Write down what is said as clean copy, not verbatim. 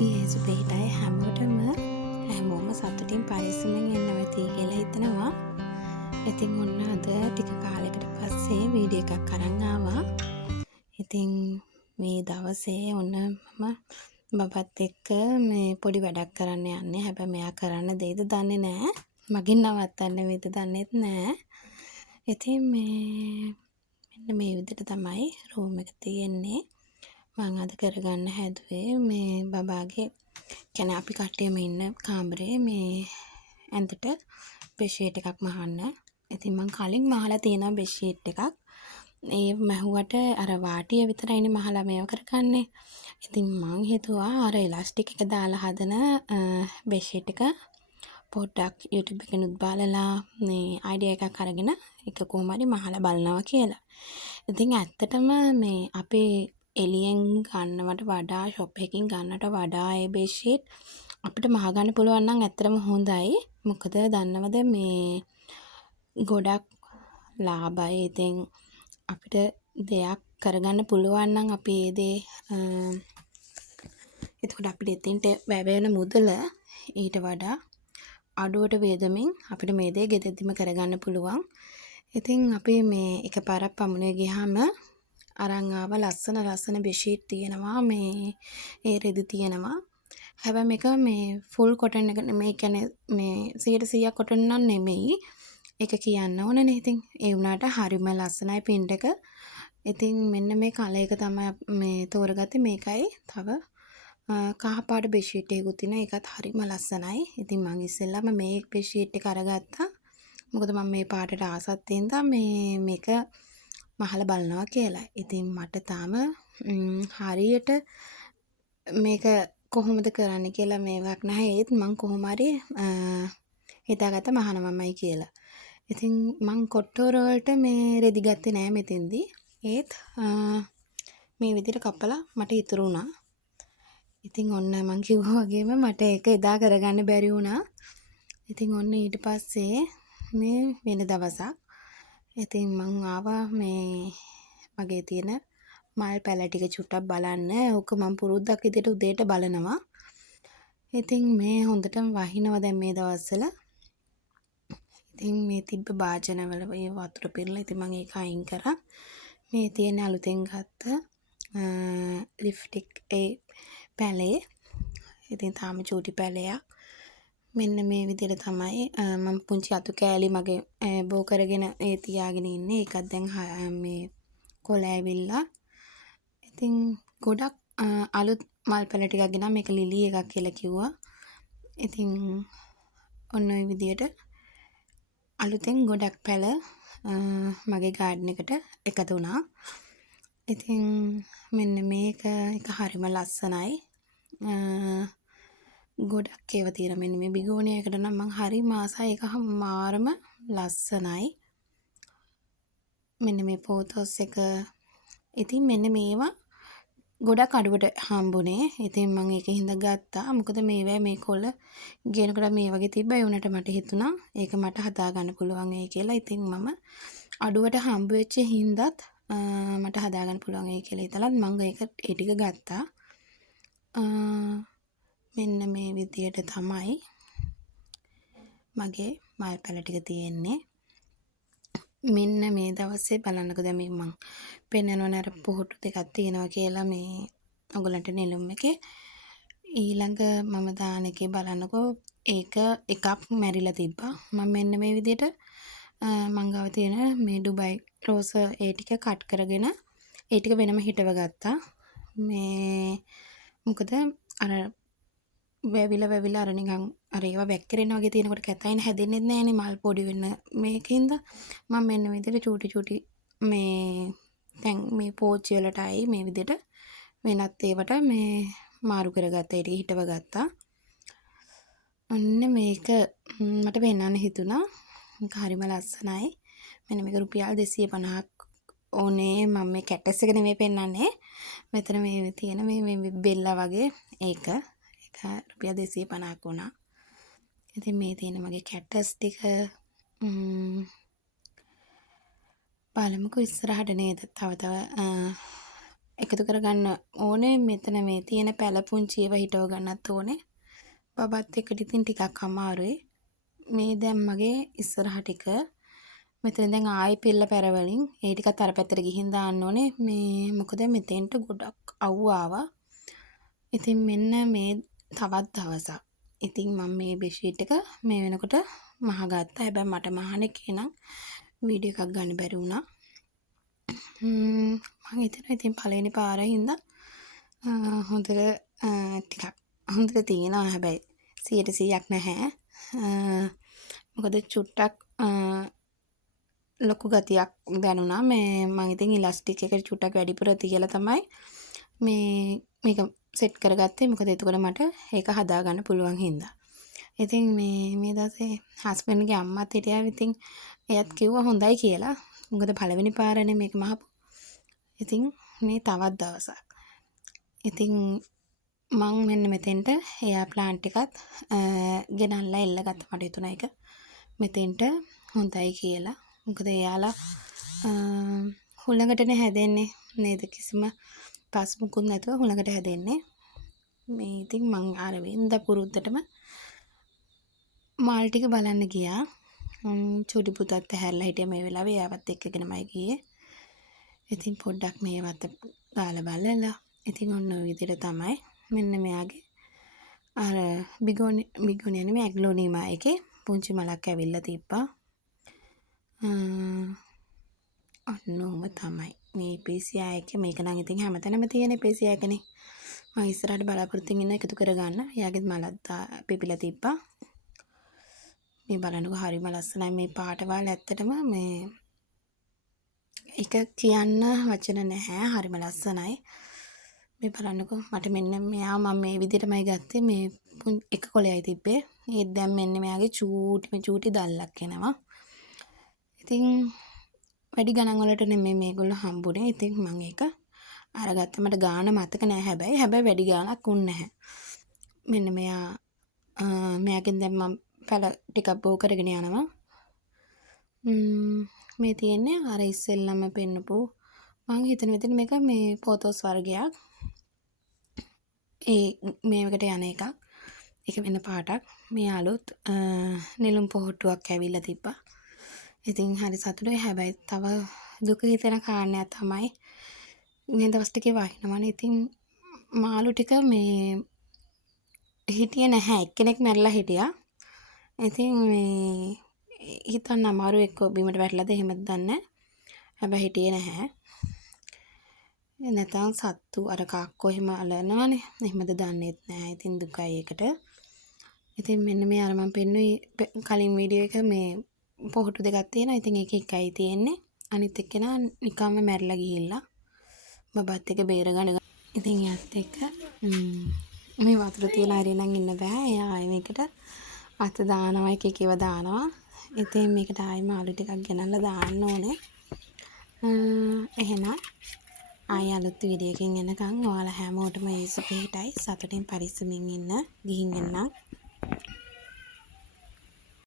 යේසුපේටයි හැමෝටම හැමෝම සතුටින් පරිස්සමෙන් ඉන්න ඇති කියලා හිතනවා. ඉතින් ඔන්න අද ටික කාලෙකට පස්සේ වීඩියෝ එකක් අරන් ආවා. ඉතින් මේ දවසේ ඔන්න මම බබත් එක්ක මේ පොඩි වැඩක් කරන්න යන්නේ. හැබැයි මෙයා කරන්න දෙයිද දන්නේ නැහැ. මගෙන් නවත්තන්න වේද දන්නේත් නැහැ. ඉතින් මෙන්න මේ විදිහට තමයි රූම් එක තියෙන්නේ. මම අද කරගන්න හැදුවේ මේ බබාගේ කියන්නේ අපි කට්ටියම ඉන්න කාමරේ මේ ඇඳට බෙඩ්ෂීට් එකක් මහන්න. ඉතින් මම කලින් මහලා තියෙනවා බෙඩ්ෂීට් එකක්. ඒ මහුවට අර වාටිය විතරයිනේ මහලා මේව කරගන්නේ. ඉතින් මං හිතුවා අර එලාස්ටික් එක දාලා හදන බෙඩ්ෂීට් එක පොඩ්ඩක් YouTube එකෙනුත් බලලා මේ අයිඩියා එකක් අරගෙන එක කොහොම හරි මහලා බලනවා කියලා. ඉතින් ඇත්තටම මේ අපේ එලියෙන් ගන්නවට වඩා ෂොප් එකකින් ගන්නට වඩා ඒ බෙඩ්ෂීට් අපිට මහ ගන්න පුළුවන් නම් ඇත්තටම හොඳයි. මොකද දන්නවද මේ ගොඩක් ලාභයි. ඉතින් අපිට දෙයක් කරගන්න පුළුවන් නම් අපි ඒ දේ එතකොට අපිට එතෙන්ට වැය වෙන මුදල ඊට වඩා අඩුවට වේදමින් අපිට මේ දේ ගෙදරදිම කරගන්න පුළුවන්. ඉතින් අපි මේ එකපාරක් පමුණේ ගියාම අරන් ආව ලස්සන බෙඩ්ෂීට් තියෙනවා. මේ ඒ රෙදි තියෙනවා. හැබැයි මේක මේ ෆුල් කොටන් එක නෙමෙයි. කියන්නේ මේ 100% කොටන් නම් නෙමෙයි. ඒක කියන්න ඕනනේ. ඉතින් ඒ වුණාට හරිම ලස්සනයි පින්ට් එක. ඉතින් මෙන්න මේ කලර් එක තමයි මේ තෝරගත්තේ. මේකයි තව කහ පාට බෙඩ්ෂීට් එකකුත් තියෙනවා. ඒකත් හරිම ලස්සනයි. ඉතින් මම ඉස්සෙල්ලාම මේ බෙඩ්ෂීට් එක අරගත්තා. මොකද මම මේ පාටට ආසත් වෙනදා මේක මහලා බලනවා කියලා. ඉතින් මට තාම හරියට මේක කොහොමද කරන්න කියලා මේවක් නැහැ. ඒත් මං කොහොම හරි හිතාගත්ත මහනමමයි කියලා. ඉතින් මං කොට්ටෝර වලට මේ රෙදි ගත්තේ නෑ මෙතෙන්දී. ඒත් මේ විදිහට කපලා මට ඉතුරු වුණා. ඉතින් ඔන්න මං කිව්වා වගේම මට ඒක එදා කරගන්න බැරි වුණා. ඉතින් ඔන්න ඊට පස්සේ මේ වෙන දවසක් ඉතින් මං ආවා මේ මගේ තියෙන මල් පැල ටික චුට්ටක් බලන්න. ඕක මං පුරුද්දක් විදිහට උදේට බලනවා. ඉතින් මේ හොඳටම වහිනවා දැන් මේ දවස්වල. ඉතින් මේ තිබ්බ භාජනවල ඒ වතුර පිරලා ඉතින් මං ඒක අයින් කරා. මේ තියෙන අලුතෙන් ගත්ත ලිප්ස්ටික් ඒ පැලේ. ඉතින් තාම චූටි පැලයක්. මෙන්න මේ විදිහට තමයි මම පුංචි අතු කෑලි මගේ බෝ කරගෙන ඒ තියාගෙන ඉන්නේ. ඒකත් දැන් මේ කොළ ඇවිල්ලා. ඉතින් ගොඩක් අලුත් මල් පැල ටිකක් ගෙනා මේක ලිලි එකක් කියලා කිව්වා. ඉතින් ඔන්න ඔය විදිහට අලුතෙන් ගොඩක් පැල මගේ ගාඩන් එකට එකතු වුණා. ඉතින් මෙන්න මේක එක හරිම ලස්සනයි. ගොඩක් ඒවා තියෙන මෙන්න මේ බිගෝනියකට නම් මං හරි මාසයි. ඒක මාරම ලස්සනයි. මෙන්න මේ පෝතොස් එක. ඉතින් මෙන්න මේවා ගොඩක් අඩුවට හම්බුනේ. ඉතින් මං ඒකෙන් හින්දා ගත්තා. මොකද මේ කොළ ගේනකොට මේ වගේ තිබ්බා. ඒ උනට මට හිතුණා ඒක මට හදා ගන්න පුළුවන් ඒ කියලා. ඉතින් මම අඩුවට හම්බ වෙච්ච හින්දාත් මට හදා ගන්න පුළුවන් ඒ කියලා හිතලා මං ඒ ටික ගත්තා. මෙන්න මේ විදියට තමයි මගේ මල් පැල ටික තියෙන්නේ. මෙන්න මේ දවසේ බලන්නකෝ දැන් මේ මං පෙන්නනවනේ අර පුහුටු දෙකක් තියෙනවා කියලා මේ ඔයගලන්ට නෙළුම් එකේ. ඊළඟ මම දාන එකේ බලන්නකෝ ඒක එකක් මැරිලා තිබ්බා. මම මෙන්න මේ විදියට මං ගාව තියෙන මේ ඩුබයි රෝස ඒ ටික කට් කරගෙන ඒ ටික වෙනම හිටව ගත්තා. මේ මොකද අර වැවිලා අර නිකන් අර ඒවා වැක්කිරෙන වගේ තියෙනකොට කැතයින හැදෙන්නේ නැහනේ මල් පොඩි වෙන මේකින්ද මම මෙන්න විදිහට චූටි මේ දැන් මේ පෝච්චි වලටයි මේ විදිහට වෙනත් ඒවට මේ මාරු කරගත්තා. ඒක හිටව ගත්තා. ඔන්න මේක මට පෙන්නන්න හිතුණා. මේක හරිම ලස්සනයි. මෙන්න මේක රුපියල් 250ක් ඕනේ. මම මේ කැටස් එක නෙමෙයි පෙන්නන්නේ. මෙතන මේ තියෙන මේ බෙල්ලා වගේ ඒක රුපියල් 250ක් වුණා. ඉතින් මේ තියෙන මගේ කැටස් ටික බලමුකෝ ඉස්සරහට නේද තව එකතු කරගන්න ඕනේ. මෙතන මේ තියෙන පැලපුංචි ඒවා හිටව ගන්නත් ඕනේ. බබත් එක්ක ඉතින් ටිකක් අමාරුයි. මේ දැන් මගේ ඉස්සරහ ටික මෙතන දැන් ආයි පිල්ල පැරවලින් ඒ ටිකත් අර පැත්තට ගිහින් දාන්න ඕනේ. මේ මොකද මෙතෙන්ට ගොඩක් අවු ආවා. ඉතින් මෙන්න මේ තවත් දවසක්. ඉතින් මම මේ බෙඩ්ෂීට් එක මේ වෙනකොට මහගත්තා. හැබැයි මට මහන එකේ නම් වීඩියෝ එකක් ගන්න බැරි වුණා. මම හිතනවා ඉතින් පළවෙනි පාරයි හින්දා හොඳට ටිකක් හොඳට තියෙනවා. හැබැයි 100%ක් නැහැ. මොකද චුට්ටක් ලොකු ගතියක් දැනුණා. මේ මම ඉතින් ඉලාස්ටික් එක චුට්ටක් වැඩිපුර තියලා තමයි මේක සෙට් කරගත්තේ. මොකද එතකොට මට ඒක හදාගන්න පුළුවන් හින්දා. ඉතින් මේ දවසේ හස්බන්ඩ්ගේ අම්මත් හිටියා. ඉතින් එයත් කිව්වා හොඳයි කියලා. මොකද පළවෙනි පාරනේ මේක මහපු. ඉතින් මේ තවත් දවසක්. ඉතින් මං මෙන්න මෙතෙන්ට එයා ප්ලාන්ට් එකත් ගෙනල්ලා එල්ලගත්ත. මට හිතුණා ඒක මෙතෙන්ට හොඳයි කියලා. මොකද එයාලා හුළඟටනේ හැදෙන්නේ නේද? කිසිම පස් මුකුත් නැතුව හුළඟට හැදෙන්නේ. මේ ඉතින් මං අර වෙන්ද පුරුද්දටම මාල් ටික බලන්න ගියා. චුටි පුතත් ඇහැරලා හිටියා මේ වෙලාවේ. එයාවත් එක්කගෙනමයි ගියේ. ඉතින් පොඩ්ඩක් මේවත් ගාලා බලලා ඉතින් ඔන්න ඔය විදිහට තමයි මෙන්න මෙයාගේ අර බිගෝනියා නෙමෙයි ඇග්ලෝනිමා එකේ පුංචි මලක් ඇවිල්ලා තිබ්බා. ඔන්නෝම තමයි මේ පීසියා එක. මේක නම් ඉතින් හැමතැනම තියෙන පීසියා එකනේ. මම ඉස්සරහට බලාපොරොත්තුෙන් ඉන්න එකතු කරගන්න. එයාගෙත් මලක් පිපිලා තිබ්බා. මේ බලන්නකො හරිම ලස්සනයි මේ පාට වල. ඇත්තටම මේ එක කියන්න වචන නැහැ. හරිම ලස්සනයි. මේ බලන්නකො මට මෙන්න මෙයා මම මේ විදිහටමයි ගත්තේ. මේ එක කොළයයි තිබ්බේ. ඒත් දැන් මෙන්න මෙයාගේ චූටි දැල්ලක් එනවා. ඉතින් වැඩි ගණන් වලට නෙමෙයි මේගොල්ලෝ හම්බුනේ. ඉතින් මම ඒක අරගත්ත. මට ගාන මතක නෑ. හැබැයි වැඩි ගාණක් උන් නැහැ. මෙන්න මෙයාගෙන් දැන් මම පැල ටිකක් බෝ කරගෙන යනවා. මේ තියෙන්නේ අර ඉස්සෙල්ලම පෙන්නපු මම හිතන විදිහට මේක මේ පොතොස් වර්ගයක්. මේකට යන එකක්. ඒක වෙන පාටක්. මේ අලුත් නෙළුම් පොහට්ටුවක් ඇවිල්ලා තිබ්බා. ඉතින් හරි සතුටුයි. හැබැයි තව දුක හිතෙන කාරණයක් තමයි මේ දවස් ටිකේ වහිනවනේ. ඉතින් මාළු ටික මේ හිටියේ නැහැ. එක්කෙනෙක් මැරලා හිටියා. ඉතින් මේ හිතන්න අමාරු එක්ක බිමට වැටලාද එහෙමද දන්නේ. හැබැයි හිටියේ නැහැ. නැතනම් සත්තු අර කක්කෝ එහෙම අලනවනේ. එහෙමද දන්නේත් නැහැ. ඉතින් දුකයි ඒකට. ඉතින් මෙන්න මේ අර මම පෙන්නුවේ කලින් වීඩියෝ එක මේ පොහටු දෙකක් තියෙනවා. ඉතින් ඒක එකයි තියෙන්නේ. අනිත් එක්කෙනා නිකම්ම මැරිලා ගිහිල්ලා බබත් එක බේරගන්න. ඉතින් යත් එක්ක මේ වතුර තියලා හරිය නම් ඉන්න බෑ. එයා ආයෙ මේකට අත දානවා එකේව දානවා. ඉතින් මේකට ආයෙ මාළු ටිකක් ගෙනල්ලා දාන්න ඕනේ. එහෙනම් ආයෙ අලුත් වීඩියෝ එකකින් එනකන් ඔයාලා හැමෝටම ඒසු පිටයි සතුටින් පරිස්සමින් ඉන්න. ගිහින් එන්නම්.